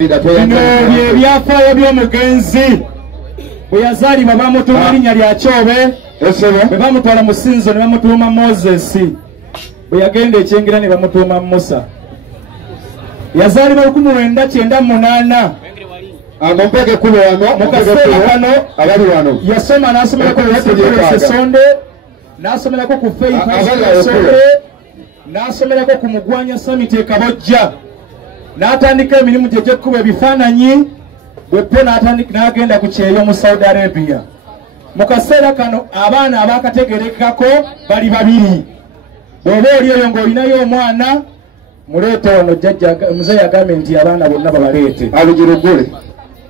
Byafaayo by'omugenzi bwe yazaalibwa bamutuuma erinnya lya Kyobe, bwe bamutwala mu Sinzo ne bamutuuma Moses, bwe yagenda ekyengera ne bamutuuma Musa. Yazaalibwa 1998. Agompege kulo wano, mu kaseera kano abali wano yasoma n'asomerako ku Sonde, n'asomerako ku Faith Sonde, n'asomerako ku Mugwanya Summit e Kabojja. N'atandika emirimu gye gy'ekkuba ebifaananyi bwe n'agenda ku kyeyo mu Saudi Arabia. Mu kaseera kano abaana abaakategerekako bali babiri. Bw'oba oli eyo ng'olinayo omwana muleete wano, jjajja muzeeyi agambye nti abaana bonna babaleete. Abigirugule.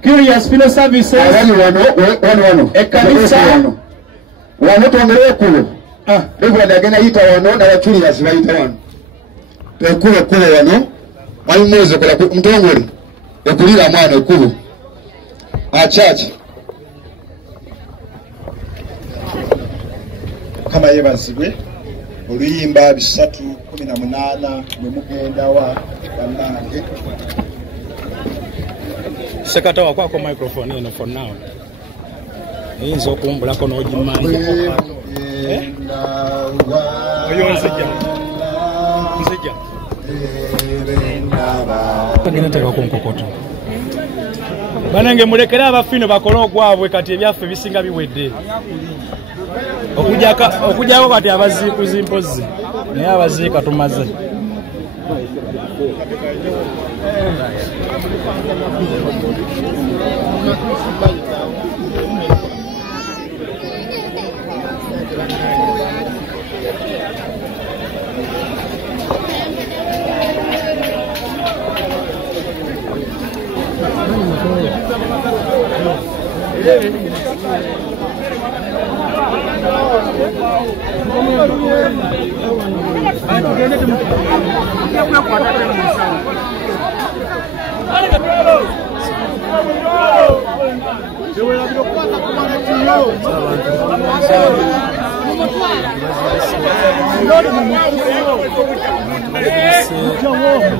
Curious Funeral Services. Abali wano. Ekkanisa. Wano twongere ekkubo. Ebwanda agenda yita wano n'aba Curious bayita wano. Ekkubo wano. Alimoze kola mtongole ekulira mwana ekkubo achachi kama yebazibwe oluyimba 3:18 mwe mugenda wa banange sekata wakwako microphone eno for now eyinza okumbulako n'ogimanya oyonzija agenda teka ku nkokoto banange mulekere abafino bakole ogwabwe kati ebyaffe bisinga biwedde okujjako kati abaziikuzi mpozi naye abaziika tumaze.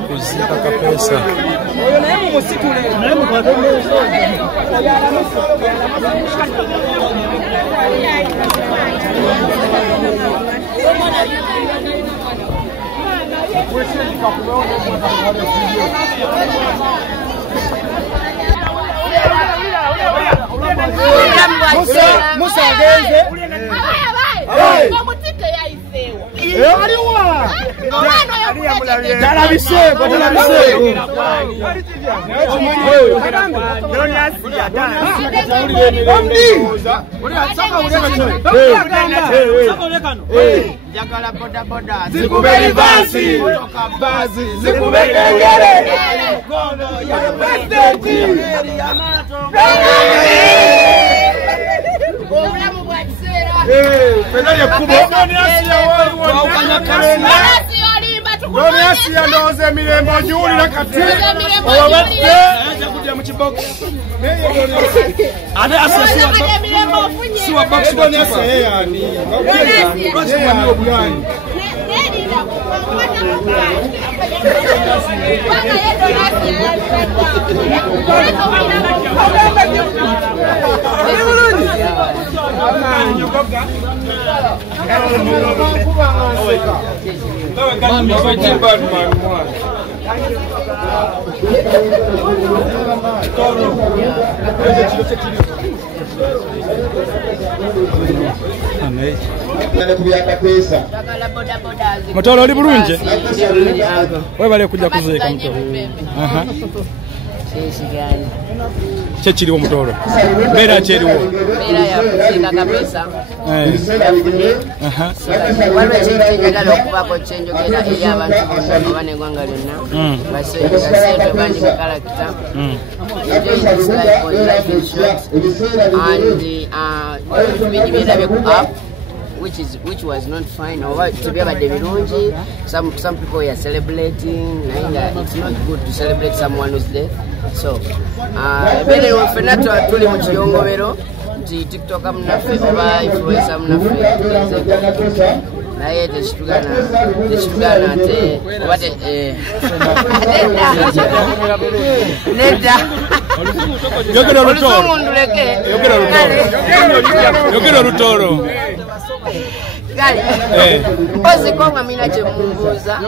Okuziika kapeesa. Musa agenze Mutooro oli bulungi? Webale kujja kuziika Mutooro. Kyekiriwo Mutooro? Mbeera kyeriwo? Mbeera ya kuziika kapeesa. Waliwo ekintu njagala okubaako kyenjogera eri abantu bonna oba n'eggwanga lyonna. Baseetwe bandi mu kalakita. Enjoy this life on life is short. And bidi byerabye ku app which was not fine. Or to be about the virunji, some people are celebrating. It's not good to celebrate someone who's dead. So, bene ofenato atuli mu kiyongobero nti TikTok amnafe oba influencer amnafe naye tekitugana ate oba nedda oluzungu nduleke yogera olutooro kale mpozi konga mina kyemumbuuza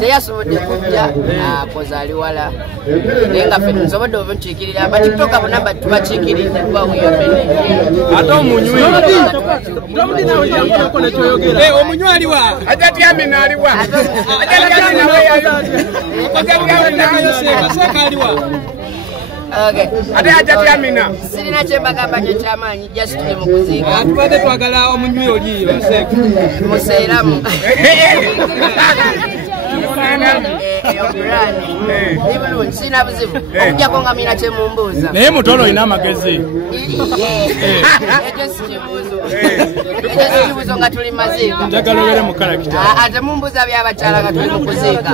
teyasobodde kujja akoza ali wala naye nga ffe tusobodde obukiikirira abatiktoka bonna tubakiikiriddwa ate omunywi omunywi aliwa ajati amina aliwa seeka aliwa ate ajati amina sirina kyembagamba kyo kyamaanyi just tuli mu kuziika tubadde twagala omunywi oli seeka museeramu ey'obulungi sirina buzibu okujjako nga mina kyemumbuuza naye mutooro olina amagezi ekyo sikibuuzo nga tuli maziika njagala obere mu kalakita ate mumbuuza by'abakyala nga tuli mu kuziika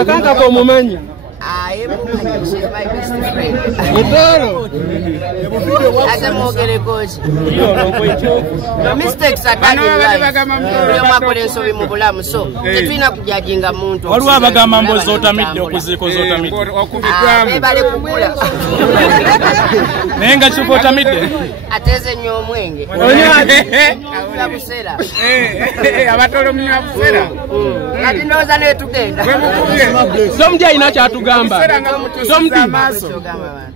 akanka komumanyi ate mwogerekoki mistakes akanibuliomu ensobi mu bulamu so tetulina kujajinga muntu waliwo abagamba mbozi otamidde okuziika ozotamidde bebale kugula naye nga kifa otamidde ateze nnyo omwenge busera abatolo munywa busera kati ndowooza netugenda somudi alina kyatugamba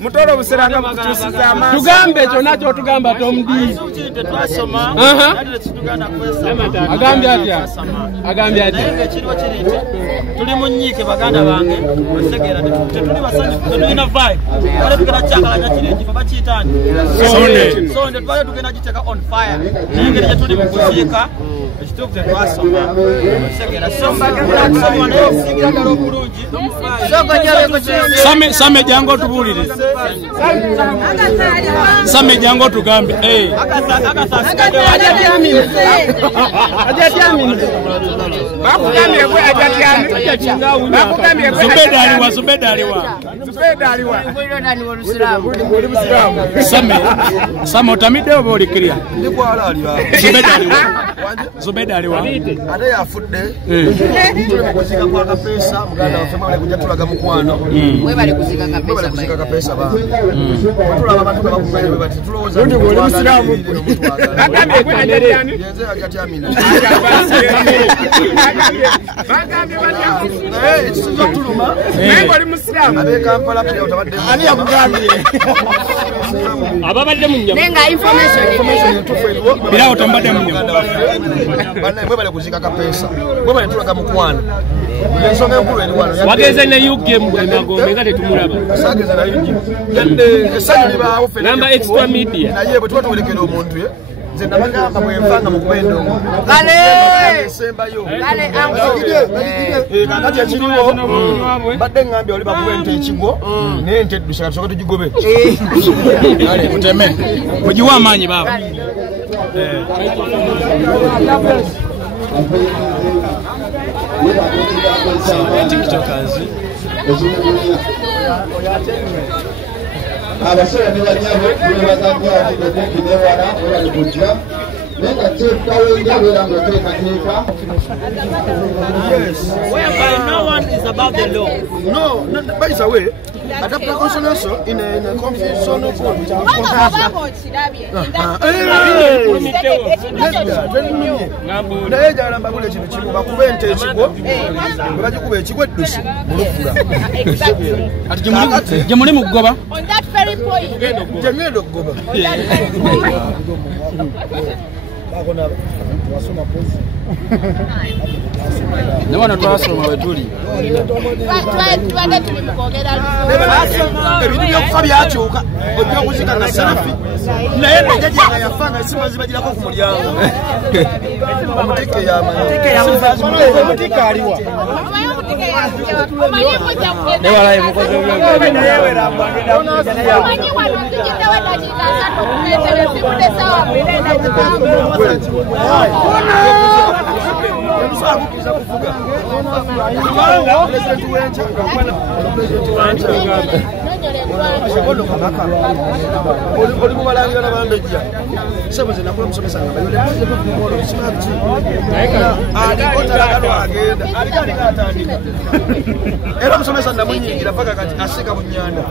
mutooro busera nga mukutusiza amaaso tugambe kyonna kyotugamba tomudi agambye atya tuli mu nnyiike baganda bange basegeera tetuli basanyufu tetulina vibe twale tugenda kyakalanya kiri ekifo bakiyitani sonde twale tugenda giteeka on fire nengeri gye tuli mu kuziika ekituufu tetwasoma basegeera sombagerakusoma naye okusingira ddala obulungi same jangu otubuulirize same jangu otugambe Zubeda aliwa Same otamidde oba olikirya Zubeda aliwa ate yafudde tuli mu kuziika kwa kapeesa muganda waffe mwale kujja tulaga mukwano mwebale kuziika kapeesa ba tulaba abantu bakukwene bwe bati tulowooza oli musiraamu yenze ajati amina ekisuzo tuluma oli musiraamu abekampala pia otabadde ani yakugambye ababadde mu nnyama nenga information etufu eriwo era otambadde mu nnyama bannaye mwebale kuziika kapeesa mwebale tulaga mukwano ensonga enkulu eri wano wageze ne ugm bwemagombe nga tetumulaba sageza naye yadde essanyu libaawo namba extra media naye bwe tuba tuwerekera omuntu ye nze nabagamba bwenfanga mukuba endongo esembayo kakati ekiriwo mbadde ngambye oli bakuba ente ekigwo naye ente eddusa tusooke tugigobe muteme mugiwe amaanyi baaba tiktokers abasore ne banyabo bebazabyabo bekumpi newala webali kujja naye nga kyekutawenja beera ngaoteekateeka no one is above the law. No, by the way, adapt consonant also in a confusion of what on that very point. ne bano twasoma wetuli ebintu byokufa byakyuka ojja okuzika na serafi naye nejajanga yafanga esimba zibagirako ku mulyango omutike yamanyiomutike aliwa newalaye mukozi era musomesa namunyingira paka kati asika bunyanda